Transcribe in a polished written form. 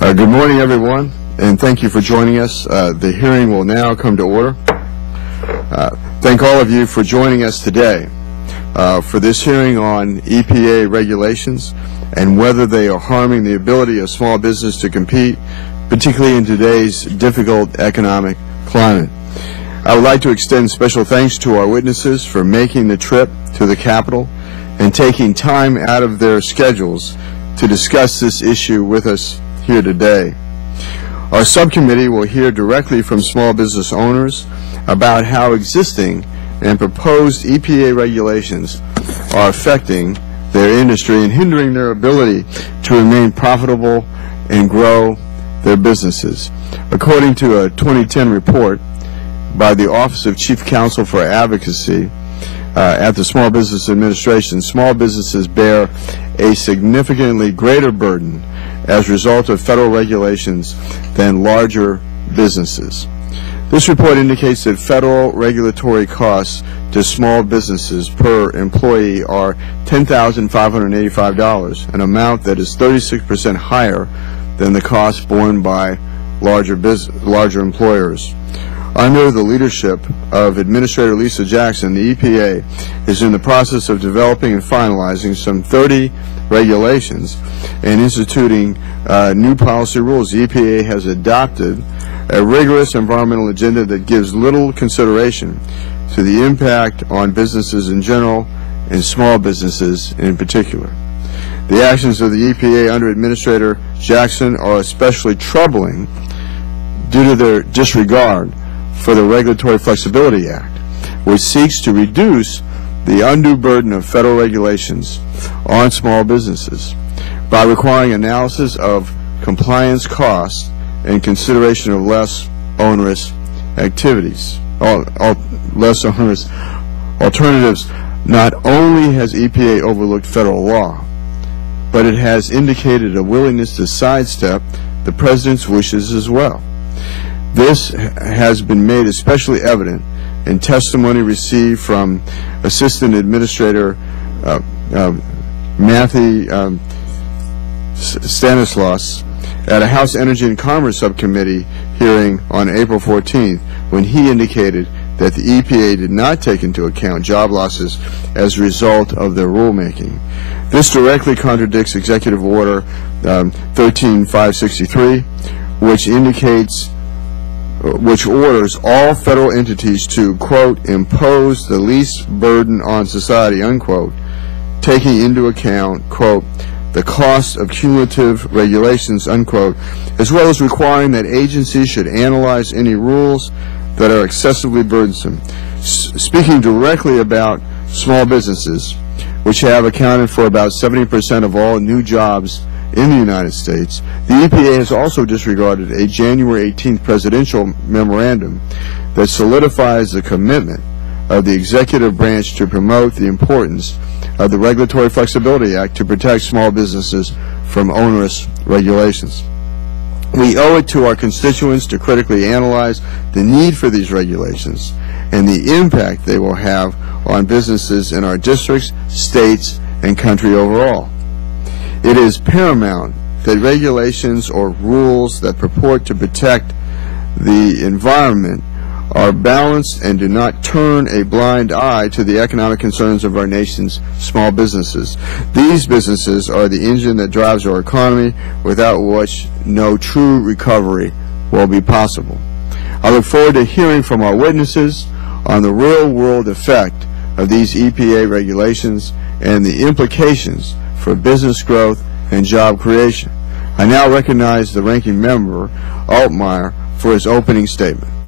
Good morning, everyone, and thank you for joining us. The hearing will now come to order. Thank all of you for joining us today for this hearing on EPA regulations and whether they are harming the ability of small business to compete, particularly in today's difficult economic climate. I would like to extend special thanks to our witnesses for making the trip to the Capitol and taking time out of their schedules to discuss this issue with us here today. Our subcommittee will hear directly from small business owners about how existing and proposed EPA regulations are affecting their industry and hindering their ability to remain profitable and grow their businesses. According to a 2010 report by the Office of Chief Counsel for Advocacy at the Small Business Administration, small businesses bear a significantly greater burden as a result of federal regulations than larger businesses. This report indicates that federal regulatory costs to small businesses per employee are $10,585, an amount that is 36% higher than the cost borne by larger employers. Under the leadership of Administrator Lisa Jackson, the EPA is in the process of developing and finalizing some 30 regulations and instituting new policy rules. The EPA has adopted a rigorous environmental agenda that gives little consideration to the impact on businesses in general and small businesses in particular. The actions of the EPA under Administrator Jackson are especially troubling due to their disregard for the Regulatory Flexibility Act, which seeks to reduce the undue burden of federal regulations on small businesses by requiring analysis of compliance costs and consideration of less onerous activities, less onerous alternatives. Not only has EPA overlooked federal law, but it has indicated a willingness to sidestep the President's wishes as well. This has been made especially evident in testimony received from Assistant Administrator Matthew Stanislaus at a House Energy and Commerce Subcommittee hearing on April 14th, when he indicated that the EPA did not take into account job losses as a result of their rulemaking. This directly contradicts Executive Order 13563, which orders all federal entities to, quote, impose the least burden on society, unquote, taking into account, quote, the cost of cumulative regulations, unquote, as well as requiring that agencies should analyze any rules that are excessively burdensome. Speaking directly about small businesses, which have accounted for about 70% of all new jobs in the United States, the EPA has also disregarded a January 18th presidential memorandum that solidifies the commitment of the executive branch to promote the importance of the Regulatory Flexibility Act to protect small businesses from onerous regulations. We owe it to our constituents to critically analyze the need for these regulations and the impact they will have on businesses in our districts, states, and country overall. It is paramount that regulations or rules that purport to protect the environment are balanced and do not turn a blind eye to the economic concerns of our nation's small businesses. These businesses are the engine that drives our economy, without which no true recovery will be possible. I look forward to hearing from our witnesses on the real-world effect of these EPA regulations and the implications for business growth and job creation. I now recognize the ranking member, Altmaier, for his opening statement.